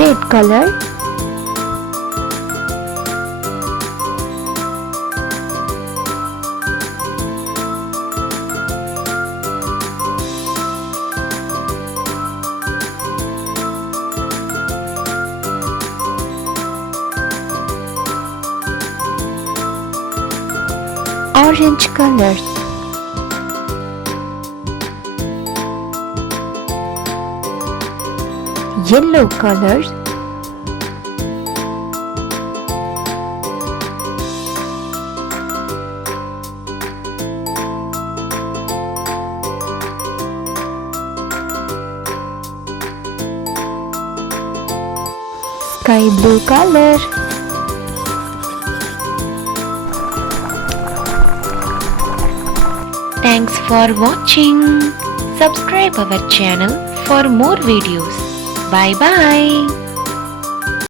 red color, orange color, yellow color, sky blue color. Thanks for watching. Subscribe our channel for more videos. Bye bye.